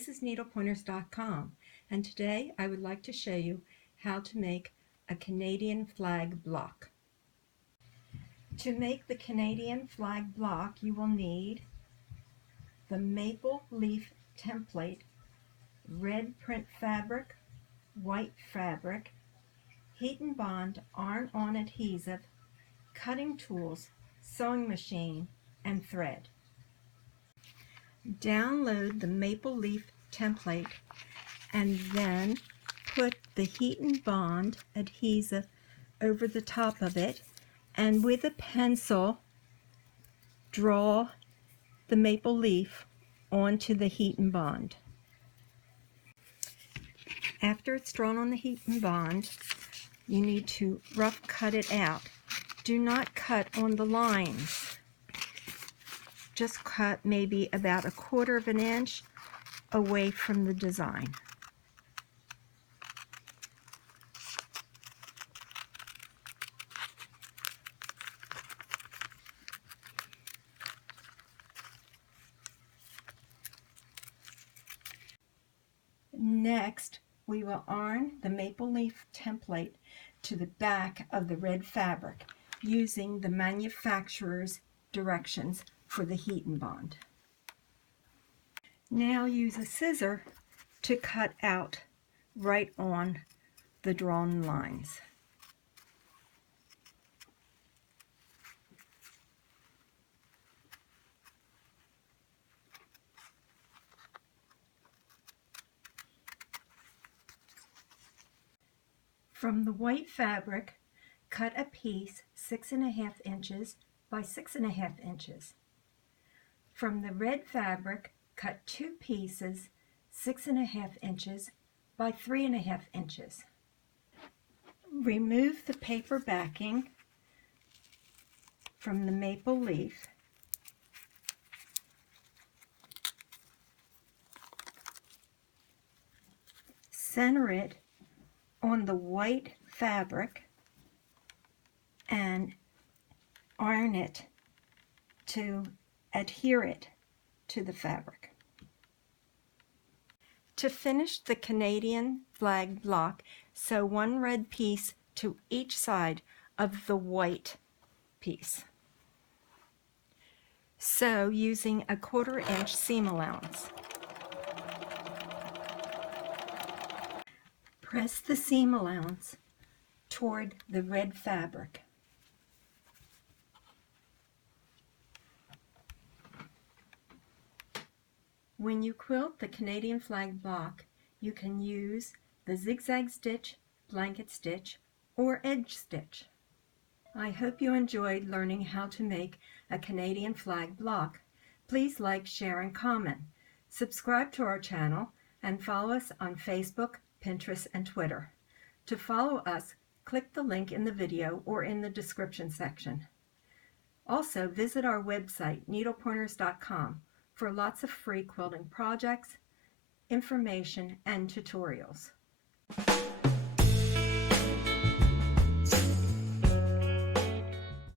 this is needlepointers.com, and today I would like to show you how to make a Canadian flag block. To make the Canadian flag block, you will need the Maple Leaf template, red print fabric, white fabric, heat and bond iron-on adhesive, cutting tools, sewing machine, and thread. Download the Maple Leaf template and then put the heat and bond adhesive over the top of it, and with a pencil draw the maple leaf onto the heat and bond. After it's drawn on the heat and bond, you need to rough cut it out. Do not cut on the lines. Just cut maybe about 1/4 of an inch away from the design. Next, we will iron the maple leaf template to the back of the red fabric using the manufacturer's directions for the heat and bond. Now use a scissor to cut out right on the drawn lines. From the white fabric, cut a piece 6½ inches by 6½ inches. From the red fabric, cut 2 pieces 6½ inches by 3½ inches. Remove the paper backing from the maple leaf. Center it on the white fabric and iron it to adhere it to the fabric. To finish the Canadian flag block, sew 1 red piece to each side of the white piece. Sew using a 1/4 inch seam allowance. Press the seam allowance toward the red fabric. When you quilt the Canadian flag block, you can use the zigzag stitch, blanket stitch, or edge stitch. I hope you enjoyed learning how to make a Canadian flag block. Please like, share, and comment. Subscribe to our channel and follow us on Facebook, Pinterest, and Twitter. To follow us, click the link in the video or in the description section. Also, visit our website, needlepointers.com, for lots of free quilting projects, information, and tutorials.